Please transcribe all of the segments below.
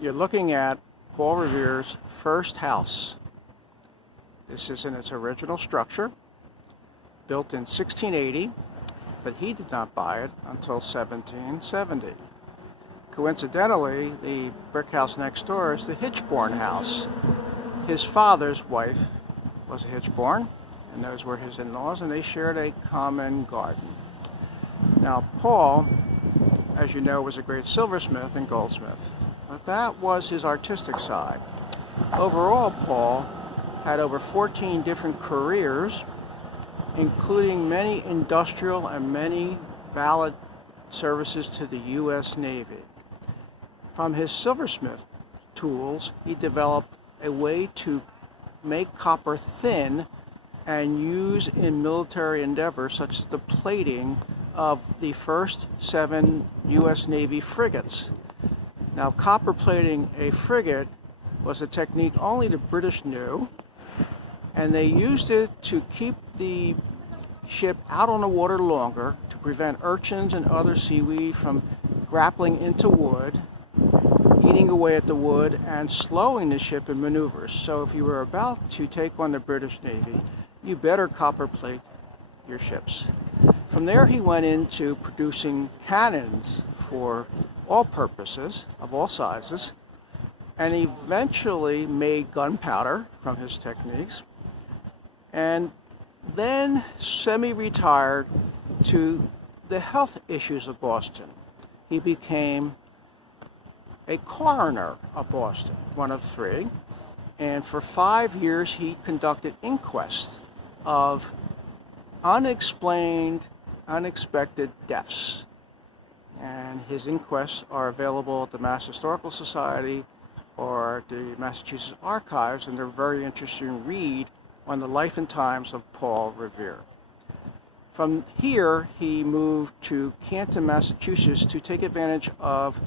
You're looking at Paul Revere's first house. This is in its original structure, built in 1680, but he did not buy it until 1770. Coincidentally, the brick house next door is the Hitchborn house. His father's wife was a Hitchborn, and those were his in-laws, and they shared a common garden. Now, Paul, as you know, was a great silversmith and goldsmith, but that was his artistic side. Overall, Paul had over 14 different careers, including many industrial and many valid services to the U.S. Navy. From his silversmith tools, he developed a way to make copper thin and use in military endeavors, such as the plating of the first 7 U.S. Navy frigates. Now, copper plating a frigate was a technique only the British knew, and they used it to keep the ship out on the water longer, to prevent urchins and other seaweed from grappling into wood, eating away at the wood, and slowing the ship in maneuvers. So if you were about to take on the British Navy, you better copper plate your ships. From there, he went into producing cannons for all purposes, of all sizes, and eventually made gunpowder from his techniques, and then semi-retired to the health issues of Boston. He became a coroner of Boston, one of 3, and for 5 years he conducted inquests of unexplained, unexpected deaths. And his inquests are available at the Mass Historical Society or the Massachusetts Archives, and they're very interesting read on the life and times of Paul Revere. From here, he moved to Canton, Massachusetts to take advantage of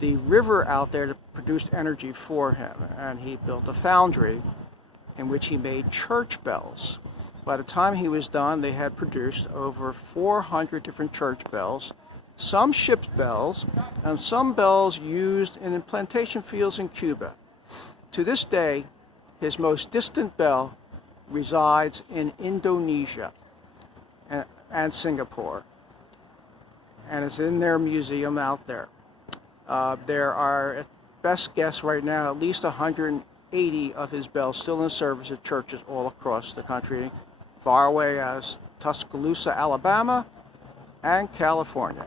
the river out there that produced energy for him, and he built a foundry in which he made church bells. By the time he was done, they had produced over 400 different church bells, some ship's bells, and some bells used in plantation fields in Cuba. To this day, his most distant bell resides in Indonesia and Singapore, and it's in their museum out there. There are, at best guess right now, at least 180 of his bells still in service at churches all across the country, far away as Tuscaloosa, Alabama, and California.